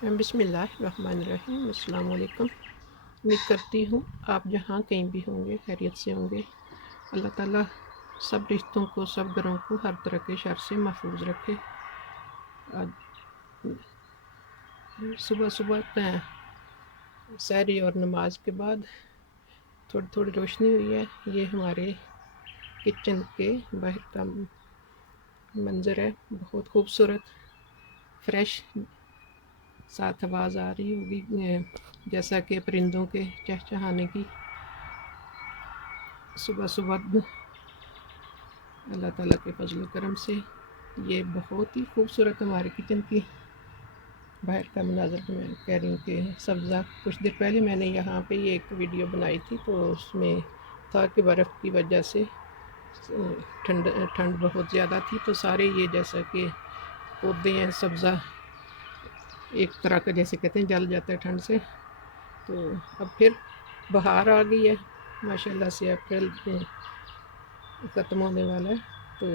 बिस्मिल्लाहिर्रहमानिर्रहीम। अस्सलाम वालेकुम। उम्मीद करती हूँ आप जहाँ कहीं भी होंगे खैरियत से होंगे। अल्लाह ताला सब रिश्तों को, सब घरों को हर तरह के शर से महफूज रखे। आज सुबह सुबह सहरी और नमाज के बाद थोड़ी थोड़ी रोशनी हुई है। ये हमारे किचन के बाहर का मंज़र है, बहुत खूबसूरत, फ्रेश, साथ आवाज़ आ रही होगी जैसा कि परिंदों के चहचहाने की। सुबह सुबह अल्लाह ताला के फजल करम से ये बहुत ही खूबसूरत हमारे किचन की बाहर का मनाज़र मैं कह रही हूँ कि सब्ज़ा। कुछ देर पहले मैंने यहाँ पे ये एक वीडियो बनाई थी, तो उसमें था कि बर्फ़ की वजह से ठंड ठंड बहुत ज़्यादा थी, तो सारे ये जैसा कि पौधे हैं, सब्ज़ा एक तरह का जैसे कहते हैं जल जाता है ठंड से। तो अब फिर बहार आ गई है माशाल्लाह से। अप्रैल ख़त्म होने वाला है, तो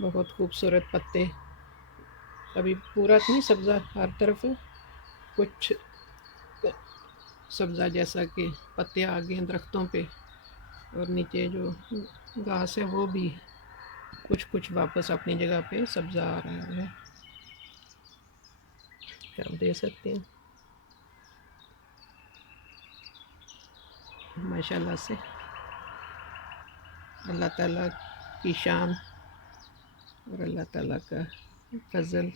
बहुत खूबसूरत पत्ते, अभी पूरा नहीं सब्ज़ा हर तरफ, कुछ सब्ज़ा जैसा कि पत्ते आ गए हैं दरख्तों पे, और नीचे जो घास है वो भी कुछ कुछ वापस अपनी जगह पे सब्ज़ा आ रहा है, आप देख सकते हैं माशाल्लाह से। अल्लाह ताला की शान और अल्लाह ताला का फजल,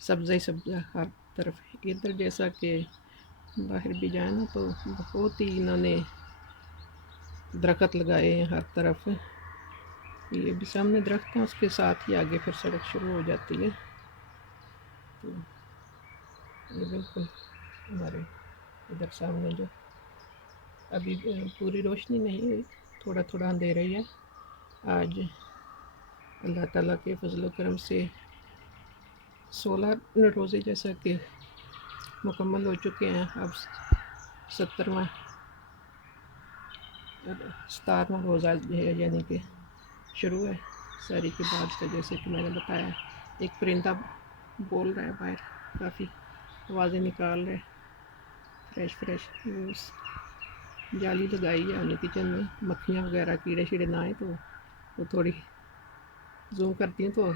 सब्ज़ा ही सब्ज़ा हर तरफ। इधर जैसा कि बाहर भी जाए ना तो बहुत ही इन्होंने दरख्त लगाए हैं हर तरफ। ये भी सामने दरख्त हैं, उसके साथ ही आगे फिर सड़क शुरू हो जाती है। तो ये बिल्कुल हमारे इधर सामने जो अभी पूरी रोशनी नहीं हुई, थोड़ा थोड़ा अंधेरा ही है। आज अल्लाह ताला के फजल करम से 16 रोज़े जैसा कि मुकम्मल हो चुके हैं। अब 17वां 17वां रोज़ा है, यानी कि शुरू है सारी के बाद का। जैसे कि मैंने बताया, एक परिंदा बोल रहा है बाहर, काफ़ी आवाज़ें निकाल रहे, फ्रेश फ्रेश। जाली लगाई है हमने किचन में, मक्खियाँ वगैरह कीड़े शीड़े ना आए, तो वो थोड़ी जूम करती हैं तो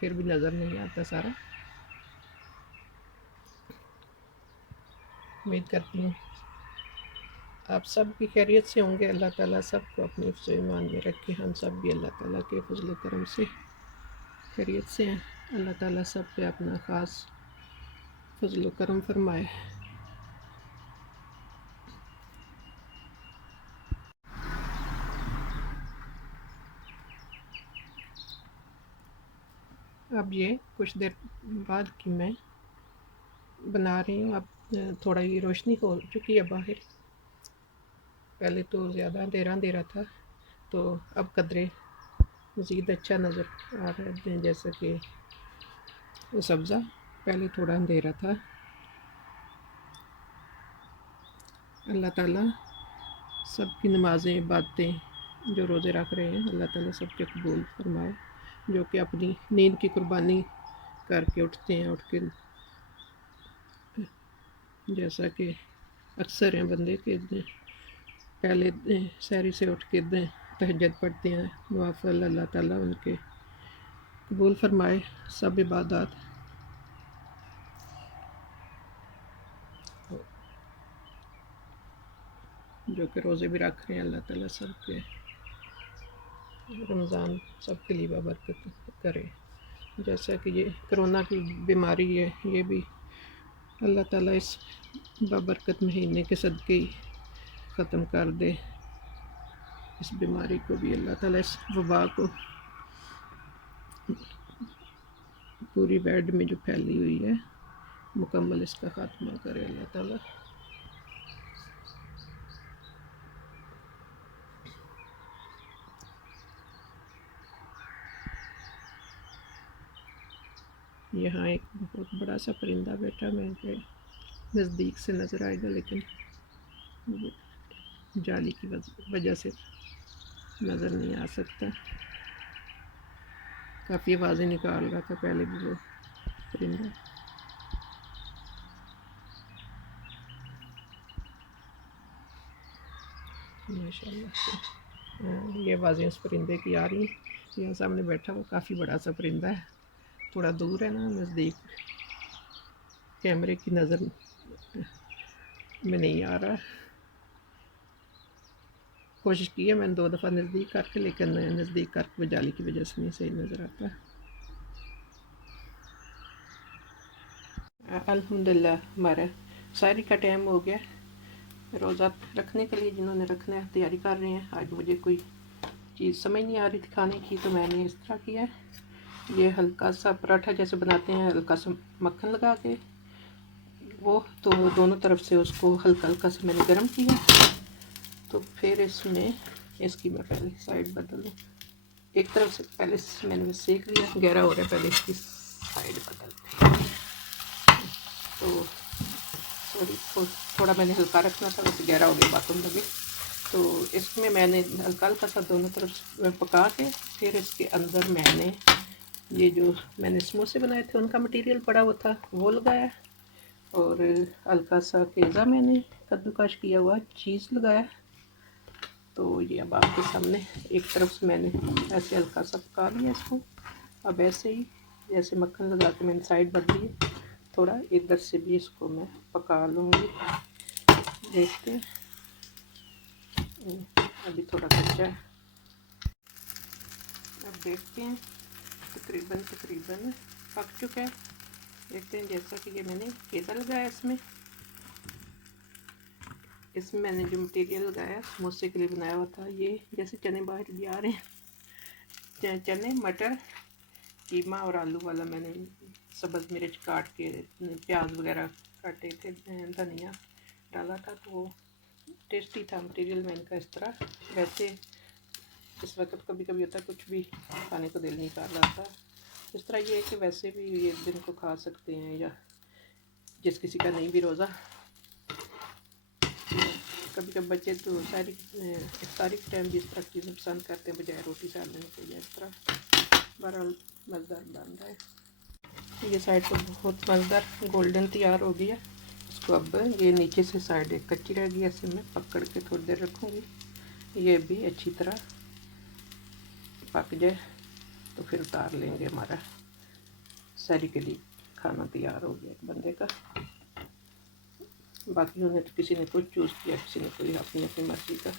फिर भी नज़र नहीं आता सारा। उम्मीद करती हूँ आप सब भी खैरियत से होंगे। अल्लाह ताला सबको अपने हिफ्ज़ ईमान में रखे। हम सब भी अल्लाह ताला के फजल करम से खैरियत से हैं। अल्लाह ताला सब पे अपना ख़ास फजल करम फरमाए। अब ये कुछ देर बाद की मैं बना रही हूँ। अब थोड़ा ये रोशनी हो चुकी है बाहर, पहले तो ज़्यादा अंधेरा अंधेरा था, तो अब कदरे मज़ीद अच्छा नज़र आ रहा है। जैसे कि वो सब्ज़ा, पहले थोड़ा अंधेरा था। अल्लाह ताला सब की नमाज़ें, इबादतें जो रोज़े रख रहे हैं, अल्लाह ताला सबके कबूल फरमाए। जो कि अपनी नींद की कुर्बानी करके उठते हैं, उठ के जैसा कि अक्सर हैं बंदे के पहले सहरी से उठ के तहज्जुद पढ़ते हैं, नवाफ़िल, अल्लाह ताला उनके कबूल फरमाए सब इबादत। जो कि रोज़े भी रख रहे हैं, अल्लाह ताला सबके रमज़ान सबके लिए बरकत करे। जैसा कि ये कोरोना की बीमारी है, ये भी अल्लाह ताला इस बाबरकत महीने के सदक़े ही ख़त्म कर दे। इस बीमारी को भी अल्लाह ताला, इस वबा को, पूरी वर्ल्ड में जो फैली हुई है, मुकम्मल इसका ख़ात्मा करे अल्लाह ताला। यहाँ एक बहुत बड़ा सा परिंदा बैठा, मैं नज़दीक से नज़र आएगा, लेकिन जाली की वजह से नज़र नहीं आ सकता। काफ़ी आवाज़ें निकाल रहा था पहले भी वो परिंदा। माशाल्लाह से। ये आवाज़ें उस परिंदे की आ रही हैं। यहाँ सामने बैठा हुआ काफ़ी बड़ा सा परिंदा है, थोड़ा दूर है ना, नज़दीक कैमरे की नज़र में नहीं आ रहा। कोशिश की है मैंने 2 दफ़ा नज़दीक करके, लेकिन नज़दीक करके जाली की वजह से नहीं सही नज़र आता। अल्हम्दुलिल्लाह हमारा सारी का टाइम हो गया। रोज़ा रखने के लिए जिन्होंने रखना है तैयारी कर रहे हैं। आज मुझे कोई चीज़ समझ नहीं आ रही थी खाने की, तो मैंने इस तरह किया है। ये हल्का सा पराठा जैसे बनाते हैं, हल्का सा मक्खन लगा के, वो तो दोनों तरफ से उसको हल्का हल्का सा मैंने गर्म किया। तो फिर इसमें इसकी मैं पहले साइड बदल दूँ। एक तरफ से पहले मैंने सेक लिया, गहरा हो रहा है, पहले इसकी साइड बदलते हैं। तो सॉरी, थोड़ा मैंने हल्का रखना था, वैसे गहरा हो गया बातों लगे। तो इसमें मैंने हल्का हल्का सा दोनों तरफ पका के, फिर इसके अंदर मैंने ये जो मैंने समोसे बनाए थे उनका मटेरियल पड़ा हुआ था वो लगाया, और हल्का सा केज़ा मैंने कद्दूकश किया हुआ चीज़ लगाया। तो ये अब आपके सामने एक तरफ से मैंने ऐसे हल्का सा पका लिया इसको। अब ऐसे ही जैसे मक्खन लगा के मैंने साइड बदली, थोड़ा इधर से भी इसको मैं पका लूँगी। देखते हैं, अभी थोड़ा कच्चा है। अब देखते हैं, तकरीबन पक चुका है। देखते हैं, जैसा कि ये मैंने केज़ा लगाया इसमें मैंने जो मटेरियल लगाया समोसे के लिए बनाया हुआ था, ये जैसे चने बाहर भी आ रहे हैं, चने, मटर, कीमा और आलू वाला मैंने सब्ज़ मिर्च काट के, प्याज वगैरह काटे थे, धनिया डाला था, तो वो टेस्टी था मटेरियल में इनका इस तरह। वैसे इस वक्त कभी कभी होता है कुछ भी खाने को दिल नहीं कर रहा था, इस तरह ये है कि वैसे भी ये दिन को खा सकते हैं, या जिस किसी का नहीं भी रोज़ा। कभी कभी बच्चे तो इफ्तारी के टाइम भी इस तरह की चीज़ें पसंद करते हैं बजाय रोटी सालने के, इस तरह बहरहाल मज़ेदार बन रहा है। ये साइड तो बहुत मज़ेदार गोल्डन तैयार हो गया। इसको अब ये नीचे से साइड एक कच्ची रह गई, ऐसे मैं पकड़ के थोड़ी देर रखूँगी, ये भी अच्छी तरह पक जाए तो फिर उतार लेंगे। हमारा सहरी के लिए खाना तैयार हो गया एक बंदे का। बाकी उन्हें तो किसी ने कुछ चूज़ किया, किसी ने कोई अपनी अपनी मर्ज़ी का।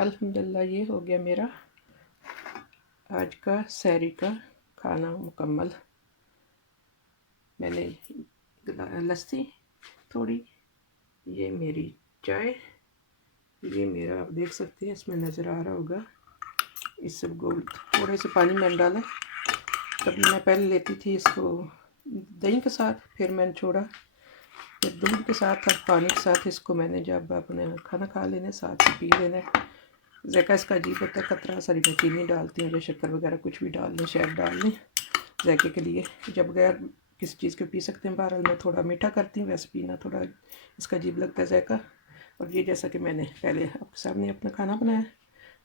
अल्हम्दुलिल्लाह ये हो गया मेरा आज का सहरी का खाना मुकम्मल। मैंने लस्सी थोड़ी, ये मेरी चाय, ये मेरा आप देख सकते हैं इसमें नज़र आ रहा होगा, इस सब गोल थोड़े से पानी मैंने डाला। कभी मैं पहले लेती थी इसको दही के साथ, फिर मैंने छोड़ा, फिर दूध के साथ और पानी के साथ इसको मैंने जब अपने खाना खा लेने साथ ही पी लेना। ज़ायका इसका अजीब होता है, कतरा सारी मैं चीनी डालती हूँ, जो शक्कर वगैरह कुछ भी डाल लें, शहद डाल लें ज़ायके के लिए। जब बगैर किसी चीज़ के पी सकते हैं, बहरहाल मैं थोड़ा मीठा करती हूँ, वैसे पीना थोड़ा इसका अजीब लगता है ज़ायका। और ये जैसा कि मैंने पहले आपके सामने अपना खाना बनाया,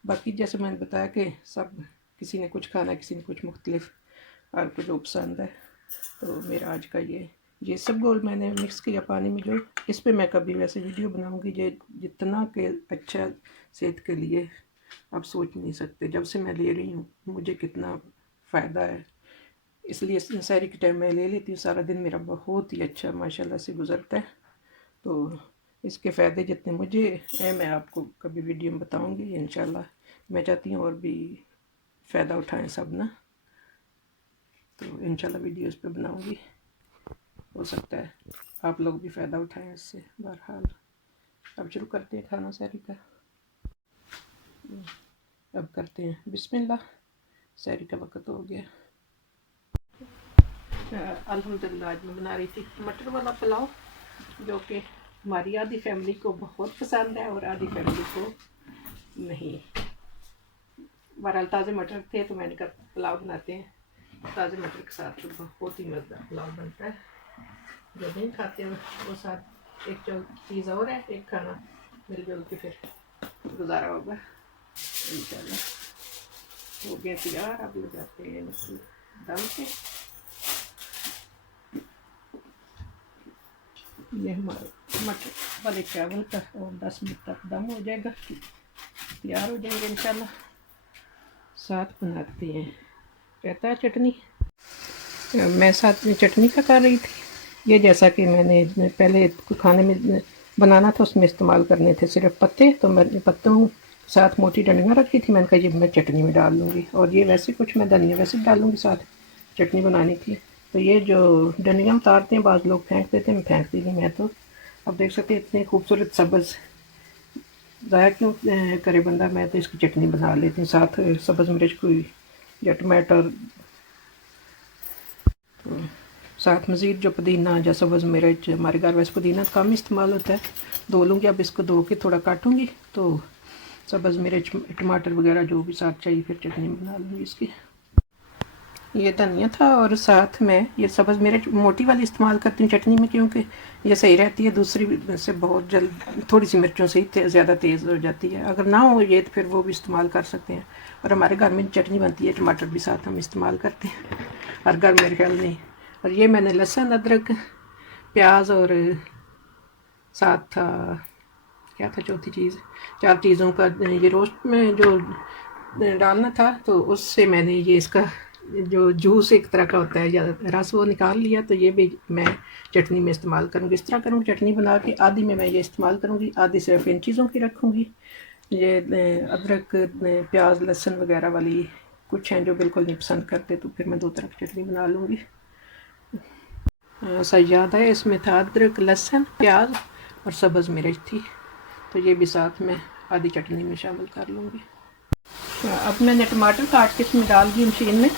बाकी जैसे मैंने बताया कि सब किसी ने कुछ खाना, किसी ने कुछ मुख्तलिफ, हर कुछ जो पसंद है। तो मेरा आज का ये सब गोल मैंने मिक्स किया पानी में, जो इस पर मैं कभी वैसे वीडियो बनाऊंगी, ये जितना के अच्छा सेहत के लिए आप सोच नहीं सकते। जब से मैं ले रही हूँ मुझे कितना फ़ायदा है, इसलिए सहरी के टाइम मैं ले लेती हूँ। सारा दिन मेरा बहुत ही अच्छा माशाल्लाह से गुज़रता है। तो इसके फ़ायदे जितने मुझे हैं मैं आपको कभी वीडियो में बताऊँगी इंशाल्लाह। मैं चाहती हूँ और भी फ़ायदा उठाएं सब ना, तो इंशाल्लाह वीडियोस पे बनाऊँगी, हो सकता है आप लोग भी फ़ायदा उठाएं इससे। बहरहाल अब शुरू करते हैं खाना सहरी का। अब करते हैं बिस्मिल्लाह, सहरी का वक्त हो गया। अल्हम्दुलिल्लाह आज मैं बना रही थी मटर वाला पुलाव, जो कि हमारी आधी फैमिली को बहुत पसंद है और आधी फैमिली को नहीं। बहरहाल ताज़े मटर थे तो मैंने कहा पुलाव बनाते हैं ताज़े मटर के साथ, तो बहुत ही मज़ेदार पुलाव बनता है। जो नहीं खाते हैं वो साथ एक जो चीज़ और है, एक खाना मिलजुल के फिर गुजारा होगा इंशाल्लाह। हो गया तैयार, अब लगाते हैं दम पे। ये हमारे मटर वाले चावल का और 10 मिनट तक दम हो जाएगा, तैयार हो जाएंगे इंशाल्लाह। साथ बनाते हैं रायता चटनी। मैं साथ में चटनी का कर रही थी। ये जैसा कि मैंने पहले खाने में बनाना था उसमें इस्तेमाल करने थे सिर्फ पत्ते, तो मैंने पत्तों साथ मोटी डंडियाँ रखी थी। मैंने कहा ये मैं चटनी में डाल लूँगी, और ये वैसे कुछ मैं धनिया वैसे डालूँगी, साथ चटनी बनानी थी। तो ये जो डंडियाँ उतारते हैं बाज़ लोग फेंक देते हैं, मैं फेंकती नहीं। मैं तो अब देख सकते हैं इतने खूबसूरत सब्ज़ ज़ाया क्यों करे बंदा, मैं तो इसकी चटनी बना लेती हूँ। साथ सब्ज़ मिर्च कोई या टमाटर, तो साथ मज़ीद जो पुदीना या सब्ज़ मिर्च, हमारे घर वैसे पुदीना कम इस्तेमाल होता है। धो लूँगी, अब इसको धो के थोड़ा काटूँगी तो सब्ज़ मिर्च टमाटर वगैरह जो भी साथ चाहिए फिर चटनी बना लूँगी इसकी। ये धनिया था, और साथ में ये सब्ज़ मिर्च मोटी वाली इस्तेमाल करती हूँ चटनी में, क्योंकि ये सही रहती है। दूसरी से बहुत जल्द थोड़ी सी मिर्चों से ही ज़्यादा तेज़ हो जाती है। अगर ना हो ये तो फिर वो भी इस्तेमाल कर सकते हैं। और हमारे घर में चटनी बनती है टमाटर भी साथ हम इस्तेमाल करते हैं, हर घर मेरे ख्याल नहीं। और ये मैंने लहसुन अदरक प्याज और साथ था क्या था चौथी चीज़, 4 चीज़ों का ये रोस्ट में जो डालना था, तो उससे मैंने ये इसका जो जूस एक तरह का होता है या रस वो निकाल लिया। तो ये भी मैं चटनी में इस्तेमाल करूँगी। इस तरह करूँगी चटनी बना के, आधी में मैं ये इस्तेमाल करूँगी, आधी सिर्फ इन चीज़ों की रखूँगी। ये अदरक प्याज लहसुन वगैरह वाली कुछ हैं जो बिल्कुल नहीं पसंद करते, तो फिर मैं 2 तरह की चटनी बना लूँगी। सही याद है, इसमें था अदरक लहसुन प्याज और सब्ज़ मिर्च थी, तो ये भी साथ में आधी चटनी में शामिल कर लूँगी। अब मैंने टमाटर काट के इसमें डाल दी मशीन में,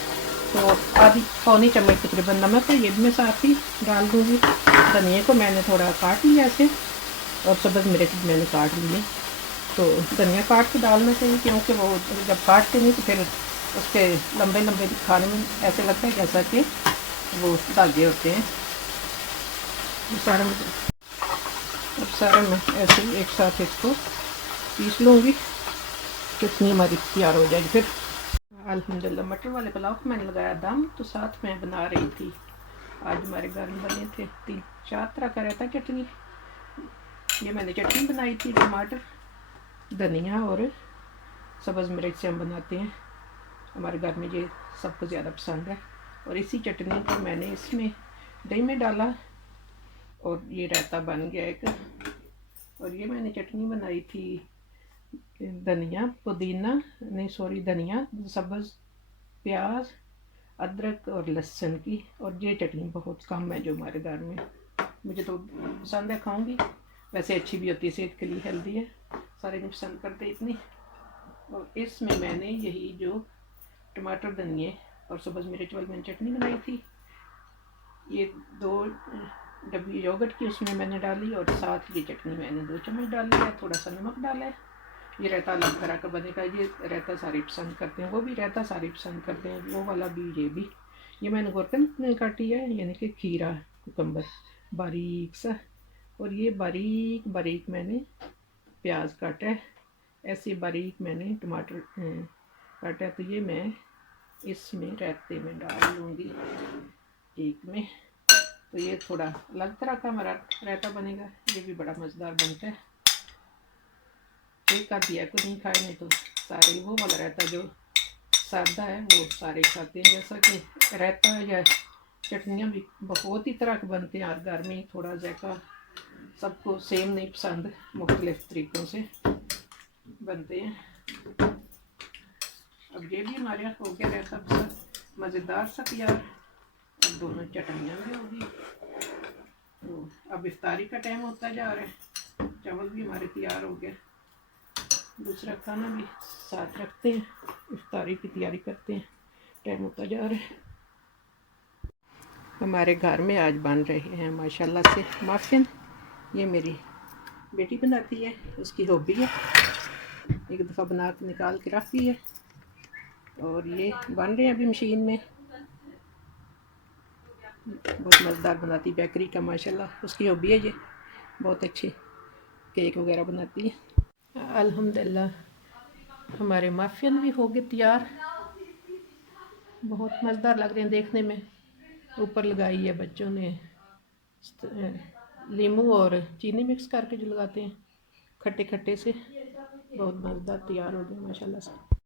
तो आधी पौनी चम्मच तकरीबन नमक है, ये भी मैं साथ ही डाल दूँगी। धनिया को मैंने थोड़ा काट लिया ऐसे, और सब्ज़ मिर्च मैंने काट लिए। तो धनिया काट के डालना चाहिए, क्योंकि वो जब काटते नहीं तो फिर उसके लंबे लंबे खाने में ऐसे लगता है जैसा कि वो धागे होते हैं। सारे में अब सारे में ऐसे ही एक साथ इसको पीस लूँगी, चटनी हमारी तैयार हो जाएगी। फिर अल्हम्दुलिल्लाह मटर वाले पुलाव को मैंने लगाया दम, तो साथ में बना रही थी, आज हमारे घर में बने थे 3-4 तरह का रहता चटनी। ये मैंने चटनी बनाई थी टमाटर धनिया और सब्ज़ मिर्च से हम बनाते हैं, हमारे घर में ये सबको ज़्यादा पसंद है। और इसी चटनी को मैंने इसमें दही में डाला और ये रायता बन गया एक। और ये मैंने चटनी बनाई थी धनिया पुदीना नहीं सॉरी धनिया सब्ज़ प्याज अदरक और लहसुन की। और ये चटनी बहुत कम है जो हमारे घर में, मुझे तो पसंद है, खाऊंगी। वैसे अच्छी भी होती है, सेहत के लिए हेल्दी है, सारे नहीं पसंद करते इतनी। और इसमें मैंने यही जो टमाटर धनिए और सब्ज़ मिर्च वाली मैंने चटनी बनाई थी, ये 2 डब्बी योगर्ट की उसमें मैंने डाली, और साथ ये चटनी मैंने 2 चम्मच डाली है, थोड़ा सा नमक डाला है। ये रायता अलग तरह का बनेगा, ये रायता सारे पसंद करते हैं, वो भी रायता सारे पसंद करते हैं, वो वाला भी ये भी। ये मैंने गोरकन काटी है, यानी कि खीरा कुकम्बर बारीक सा, और ये बारीक बारीक मैंने प्याज काटा है, ऐसे बारीक मैंने टमाटर काटा है। तो ये मैं इसमें रायते में डाल लूँगी एक में। तो ये थोड़ा अलग तरह का हमारा रायता बनेगा, ये भी बड़ा मज़ेदार बनता है। एक आध दिया को नहीं खाए, नहीं तो सारे वो वाला रायता जो सादा है वो सारे खाते हैं। जैसा कि रायता या चटनियाँ भी बहुत ही तरह के बनते हैं, हर घर में थोड़ा जायका सबको सेम नहीं पसंद, मुख्तलिफ तरीक़ों से बनते हैं। अब ये भी हमारे यहाँ हो गया रायता पसंद मज़ेदार सा तैयार, अब दोनों चटनियाँ भी होगी। तो अब इफ्तारी का टाइम होता जा रहा है, चावल भी हमारे तैयार हो गए, दूसरा खाना भी साथ रखते हैं, इफ्तारी की तैयारी करते हैं, टाइम होता जा रहा है। हमारे घर में आज बन रहे हैं माशाल्लाह से माफिन। ये मेरी बेटी बनाती है, उसकी हॉबी है, एक दफ़ा बना के निकाल के रखती है, और ये बन रहे हैं अभी मशीन में। बहुत मज़ेदार बनाती, बेकरी का माशाल्लाह उसकी हॉबी है, ये बहुत अच्छे केक वगैरह बनाती है। अल्हम्दुलिल्लाह हमारे माफिन भी हो गए तैयार, बहुत मज़ेदार लग रहे हैं देखने में। ऊपर लगाई है बच्चों ने नींबू और चीनी मिक्स करके जो लगाते हैं खट्टे खट्टे से, बहुत मज़ेदार तैयार हो गए माशाल्लाह से।